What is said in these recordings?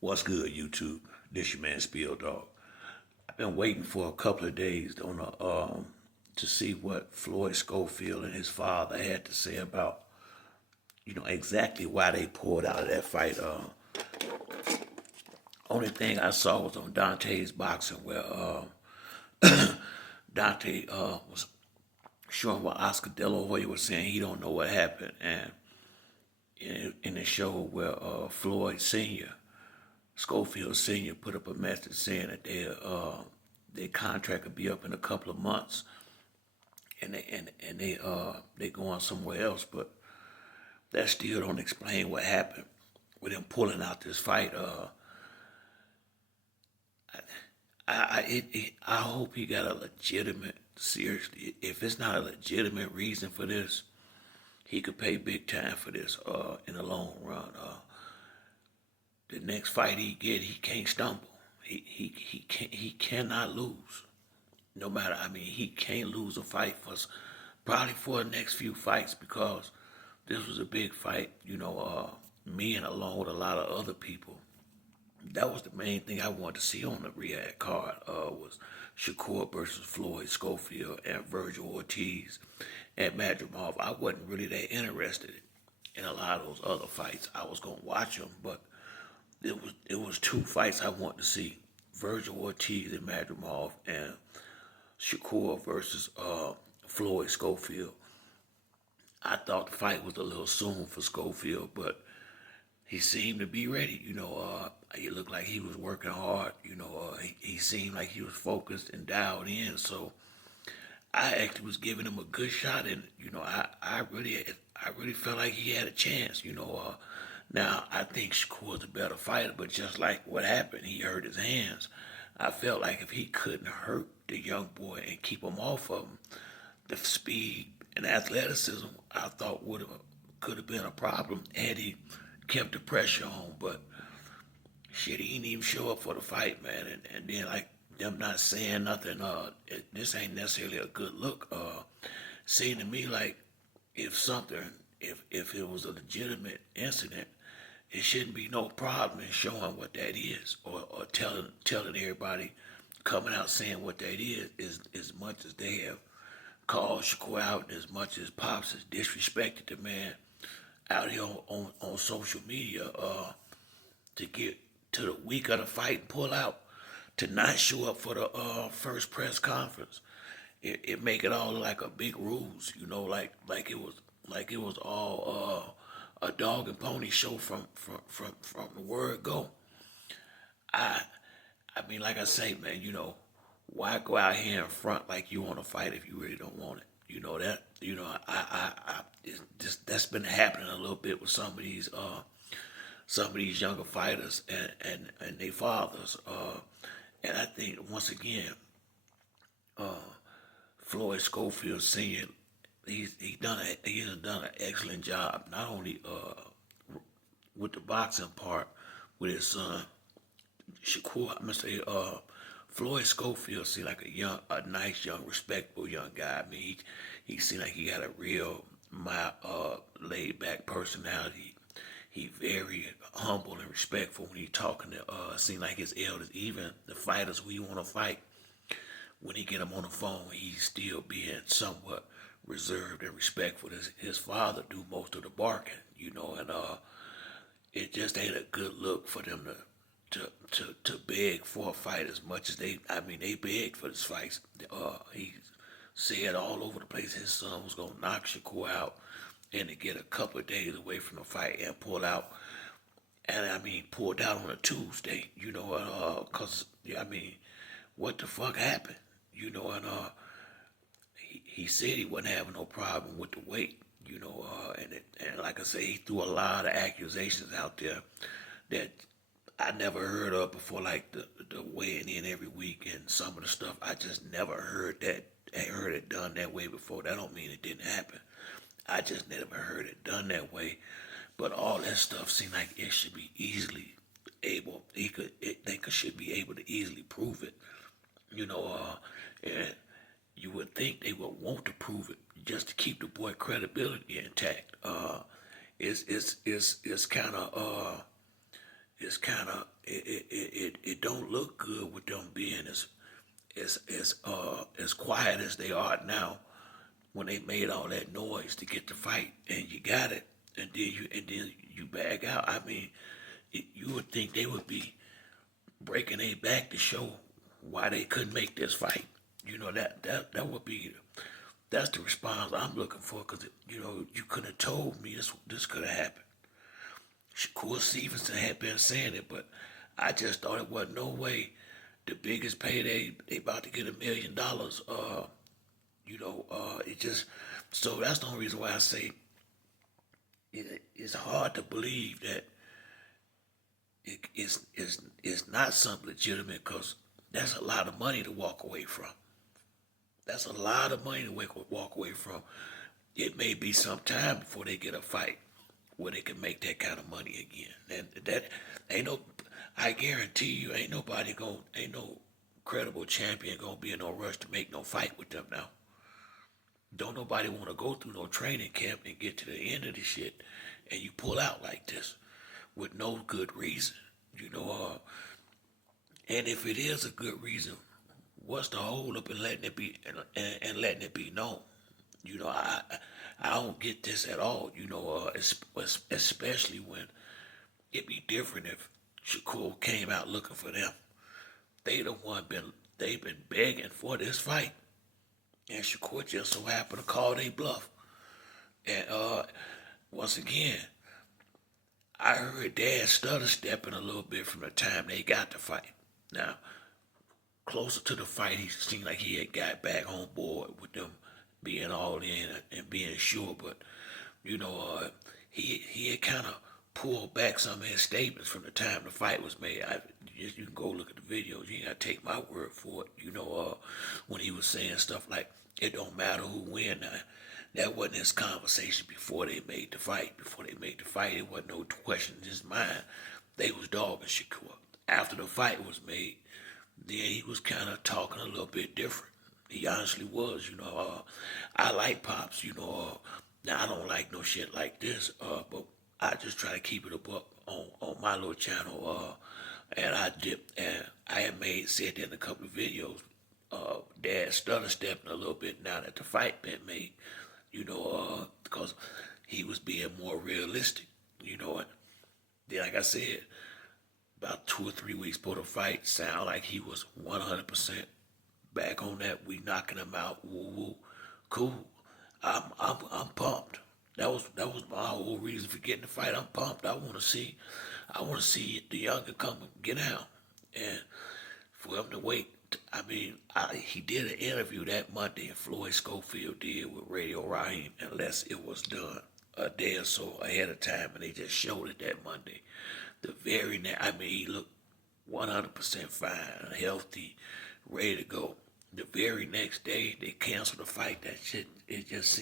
What's good, YouTube? This your man Spill Dog. I've been waiting for a couple of days to see what Floyd Schofield and his father had to say about exactly why they pulled out of that fight. Only thing I saw was on Dante's boxing where Dante was showing what Oscar De La Hoya was saying he don't know what happened, and in the show where Floyd Senior Schofield Sr. put up a message saying that their contract could be up in a couple of months, and they going somewhere else. But that still don't explain what happened with him pulling out this fight. I hope he got a legitimate, seriously. If it's not a legitimate reason for this, he could pay big time for this. In the long run. The next fight he get, he can't stumble. He cannot lose. No matter, he can't lose a fight probably for the next few fights because this was a big fight. Me and along with a lot of other people, that was the main thing I wanted to see on the Riyadh card. Was Shakur versus Floyd Schofield and Virgil Ortiz and Madrimov. I wasn't really that interested in a lot of those other fights. I was gonna watch them, but it was two fights I wanted to see: Virgil Ortiz and Madrimov, and Shakur versus Floyd Schofield. I thought the fight was a little soon for Schofield, but he seemed to be ready. He looked like he was working hard. He seemed like he was focused and dialed in. So I actually was giving him a good shot, and I really felt like he had a chance. Now I think Shakur's a better fighter, but just like what happened, he hurt his hands. I felt like if he couldn't hurt the young boy and keep him off of him, the speed and athleticism I thought could have been a problem had he kept the pressure on. But shit, he didn't even show up for the fight, man. And then like them not saying nothing. This ain't necessarily a good look. Seemed to me like if it was a legitimate incident, it shouldn't be no problem in showing what that is, or telling everybody, coming out saying what that is as much as they have called Shakur out, and as much as Pops has disrespected the man out here on social media, to get to the week of the fight and pull out, to not show up for the first press conference. It make it all like a big ruse, like it was all a dog and pony show from the word go. I I mean, like I say, man, why go out here in front like you want to fight if you really don't want it? That. It's just that's been happening a little bit with some of these younger fighters and their fathers. And I think once again, Floyd Schofield Sr. He has done an excellent job, not only with the boxing part with his son Shakur. I'm gonna say Floyd Schofield seemed like a nice young, respectable young guy. I mean, he seemed like he got a real laid back personality. He very humble and respectful when he talking to seem like his elders, even the fighters who he want to fight. When he get him on the phone, he's still being somewhat reserved and respectful. His father do most of the barking, and it just ain't a good look for them to beg for a fight as much as they begged for this fight. He said all over the place his son was gonna knock Shakur out and to get a couple of days away from the fight and pull out. And pulled out on a Tuesday, cause what the fuck happened? And he said he wasn't having no problem with the weight, and like I say, he threw a lot of accusations out there that I never heard of before, like the weighing in every week and some of the stuff. I just never heard that. I heard it done that way before. That don't mean it didn't happen. I just never heard it done that way. But all that stuff seemed like it should be easily able. Should be able to easily prove it. And you would think they would want to prove it just to keep the boy credibility intact. It's kind of it don't look good with them being as quiet as they are now. When they made all that noise to get the fight, and you got it, and then you back out. I mean, you would think they would be breaking their back to show why they couldn't make this fight. That would be that's the response I'm looking for, because you could have told me this could have happened. Shakur Stevenson had been saying it, but I just thought it wasn't no way. The biggest payday, they about to get $1 million. It just, so that's the only reason why I say it's hard to believe that it's not something legitimate, because that's a lot of money to walk away from. That's a lot of money to walk away from. It may be some time before they get a fight where they can make that kind of money again. And that ain't no, I guarantee you, ain't no credible champion gonna be in no rush to make no fight with them now. Don't nobody want to go through no training camp and get to the end of the shit, and you pull out like this with no good reason. And if it is a good reason, what's the hold up in letting it be and letting it be known? I don't get this at all. Especially when it'd be different if Shakur came out looking for them. They've been begging for this fight, and Shakur just so happened to call they bluff. And once again, I heard Dad stutter stepping a little bit from the time they got the fight. Now, closer to the fight, he seemed like he had got back on board with them being all in and being sure, but he had kind of pulled back some of his statements from the time the fight was made. You can go look at the videos. You ain't gotta take my word for it. When he was saying stuff like, "It don't matter who win." Now, that wasn't his conversation before they made the fight. Before they made the fight, it wasn't no question in his mind. They was dogging Shakur. After the fight was made, then he was kind of talking a little bit different. He honestly was. I like Pops. Now I don't like no shit like this. But I just try to keep it up on my little channel. And I dipped, and I had said that in a couple of videos. Dad stutter stepping a little bit now that the fight been made. Because he was being more realistic. And then, like I said, about 2 or 3 weeks before the fight, sound like he was 100% back on that. We knocking him out. Woo woo, cool. I'm pumped. That was my whole reason for getting the fight. I'm pumped. I want to see the younger come and get out, and for him to wait. I mean, he did an interview that Monday, and Floyd Schofield did with Radio Raheem, unless it was done a day or so ahead of time, and they just showed it that Monday. The very next, he looked 100% fine, healthy, ready to go. The very next day, they canceled the fight. That shit, it just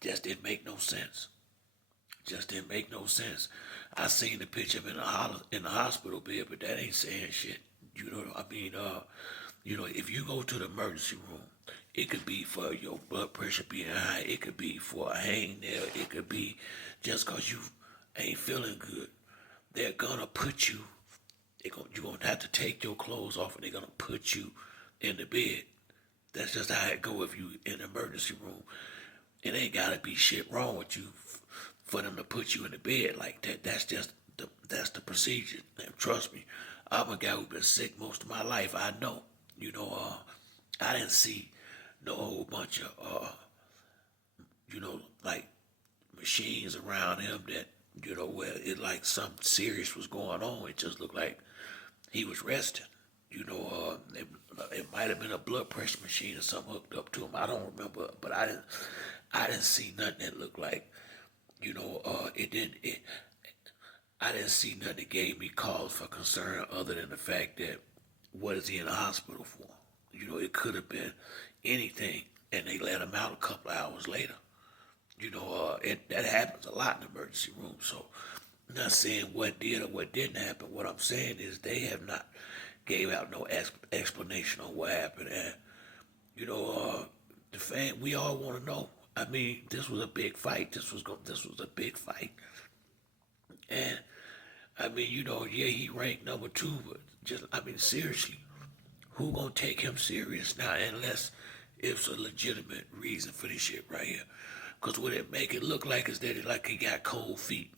didn't make no sense. Just didn't make no sense. I seen the picture of him in the hospital bed, but that ain't saying shit. If you go to the emergency room, it could be for your blood pressure being high. It could be for a hangnail. It could be just because you ain't feeling good. They're gonna put you. You're gonna have to take your clothes off, and they're gonna put you in the bed. That's just how it go if you in the emergency room. It ain't gotta be shit wrong with you for them to put you in the bed like that. That's the procedure. And trust me, I'm a guy who's been sick most of my life. I know. I didn't see no whole bunch of like machines around him that where it like something serious was going on. It just looked like he was resting. It might have been a blood pressure machine or something hooked up to him. I don't remember, but I didn't see nothing that looked like, I didn't see nothing that gave me cause for concern other than the fact that what is he in the hospital for? It could have been anything, and they let him out a couple of hours later. That happens a lot in the emergency room. So I'm not saying what did or what didn't happen. What I'm saying is they have not gave out no explanation on what happened. And, the fan, we all want to know. This was a big fight. This was a big fight. And I mean, yeah, he ranked number two, but just, I mean, seriously, who gonna take him serious now unless it's a legitimate reason for this shit right here? Cause what it make it look like is that it like he got cold feet.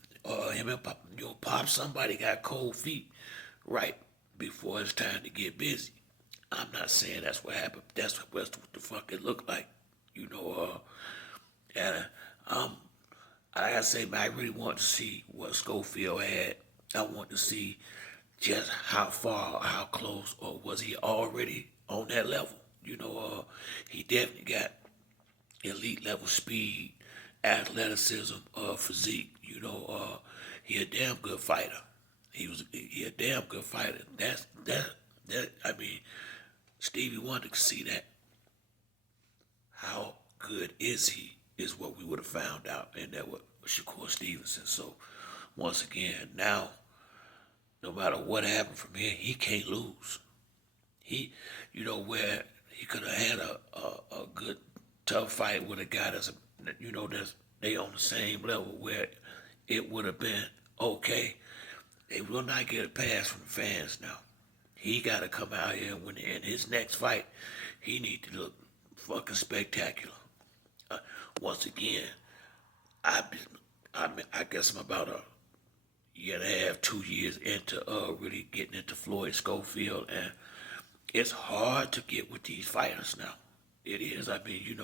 Him and Pop, Pop, somebody got cold feet right before it's time to get busy. I'm not saying that's what happened. That's what the fuck it looked like, you know. And like I say, man, I really want to see what Schofield had. I want to see just how far, how close, or was he already on that level? He definitely got elite level speed, athleticism, physique. He a damn good fighter. He a damn good fighter. That. I mean, Stevie Wonder could see that. How good is he? Is what we would have found out, and that was Shakur Stevenson. So once again, now no matter what happened from here, he can't lose. He, where he could have had a good tough fight with a guy that's they on the same level where it would have been okay. They will not get a pass from the fans now. He got to come out here when in his next fight, he need to look fucking spectacular. Once again, I, I guess I'm about a year and a half, 2 years into really getting into Floyd Schofield, and it's hard to get with these fighters now. It is. I mean,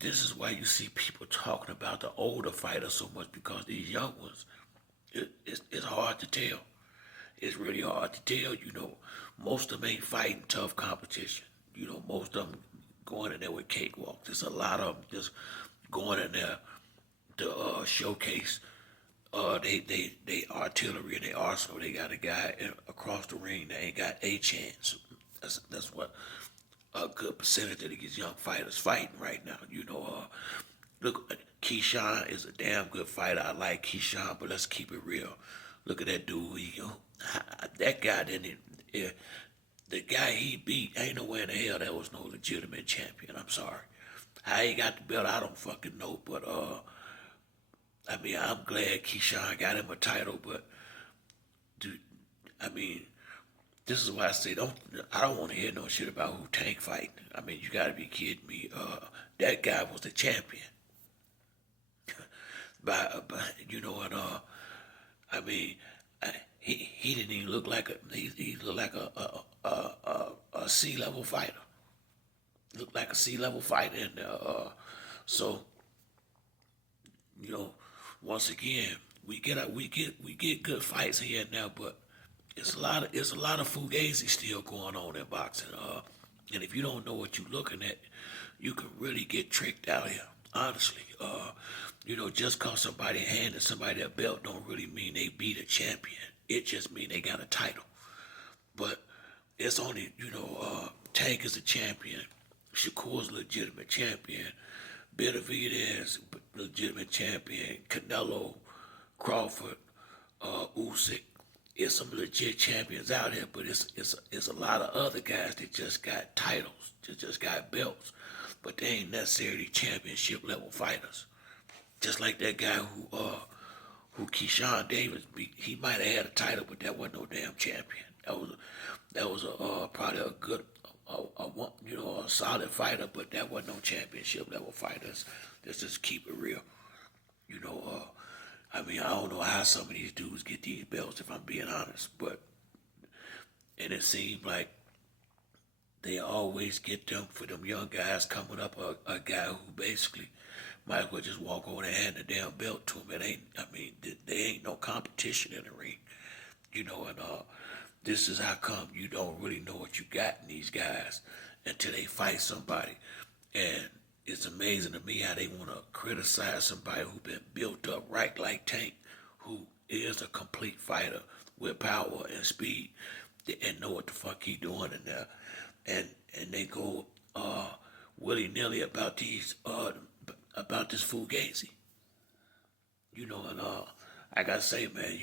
this is why you see people talking about the older fighters so much because these young ones, it's hard to tell. It's really hard to tell. Most of them ain't fighting tough competition. Most of them going in there with cakewalks. There's a lot of them just going in there to showcase they artillery and their arsenal. They got a guy across the ring that ain't got a chance. That's what a good percentage of these young fighters fighting right now. Look, Keyshawn is a damn good fighter. I like Keyshawn, but let's keep it real. Look at that dude. That guy didn't. The guy he beat ain't nowhere in the hell that was no legitimate champion. I'm sorry. How he got the belt, I don't fucking know. But I mean, I'm glad Keyshawn got him a title. But dude, I mean, this is why I say I don't want to hear no shit about who Tank fighting. I mean, you gotta be kidding me. That guy was the champion. By what? I mean, he didn't even look like he looked like a C-level fighter. Looked like a C-level fighter, and so once again, we get good fights here and now, but it's a lot of fugazi still going on in boxing. And if you don't know what you're looking at, you can really get tricked out here. Honestly, just cause somebody handed somebody a belt don't really mean they beat a champion. It just mean they got a title. But it's only, Tank is a champion. Shakur's a legitimate champion. Benavidez, legitimate champion. Canelo, Crawford, Usyk. It's some legit champions out here, but it's a lot of other guys that just got titles, just got belts, but they ain't necessarily championship level fighters. Just like that guy who Keyshawn Davis beat, he might have had a title, but that wasn't no damn champion. That was probably a good, a solid fighter, but that wasn't no championship level fighters. Let's just keep it real. I mean, I don't know how some of these dudes get these belts, if I'm being honest, and it seems like they always get them for them young guys coming up, a guy who basically might as well just walk over there and hand the damn belt to him. They ain't no competition in the ring, and this is how come you don't really know what you got in these guys until they fight somebody. And it's amazing to me how they want to criticize somebody who been built up right like Tank, who is a complete fighter with power and speed and know what the fuck he doing in there. And they go willy-nilly about this fugazi. And I gotta say, man,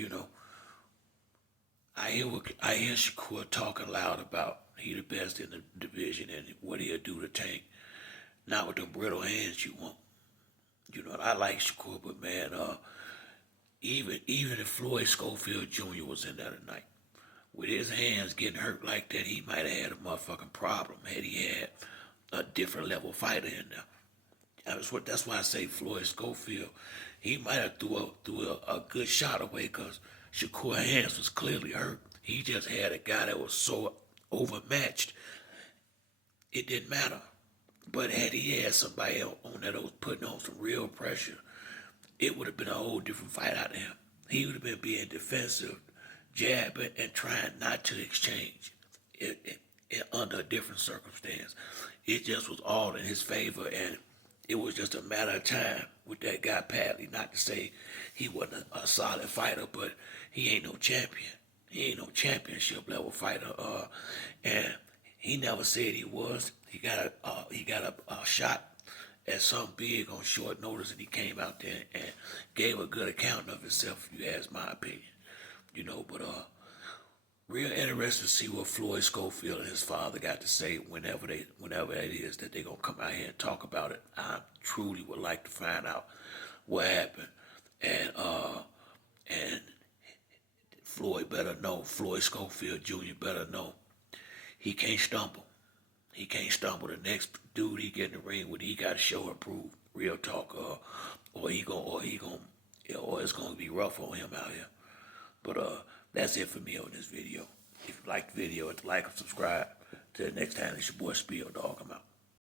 I hear Shakur talking loud about he the best in the division and what he'll do to Tank. Not with them brittle hands you want. I like Shakur, but man, Even if Floyd Schofield Jr. was in there tonight, with his hands getting hurt like that, he might have had a motherfucking problem had he had a different level fighter in there. That's why I say Floyd Schofield. He might have threw a good shot away because Shakur hands was clearly hurt. He just had a guy that was so overmatched, it didn't matter. But had he had somebody else on that was putting on some real pressure, it would have been a whole different fight out of him. He would have been being defensive, jabbing, and trying not to exchange it under a different circumstance. It just was all in his favor, and it was just a matter of time with that guy Padley. Not to say he wasn't a solid fighter, but he ain't no champion. He ain't no championship level fighter. And he never said he was. He got a shot at something big on short notice, and he came out there and gave a good account of himself, if you ask my opinion. But real interested to see what Floyd Schofield and his father got to say whenever it is that they're gonna come out here and talk about it. I truly would like to find out what happened. And Floyd better know, Floyd Schofield Jr. better know he can't stumble. He can't stumble. The next dude he get in the ring with, he got to show and prove. Real talk, or it's gonna be rough on him out here. But that's it for me on this video. If you like the video, hit the like and subscribe. Till next time, it's your boy Spiel Dog. I'm out.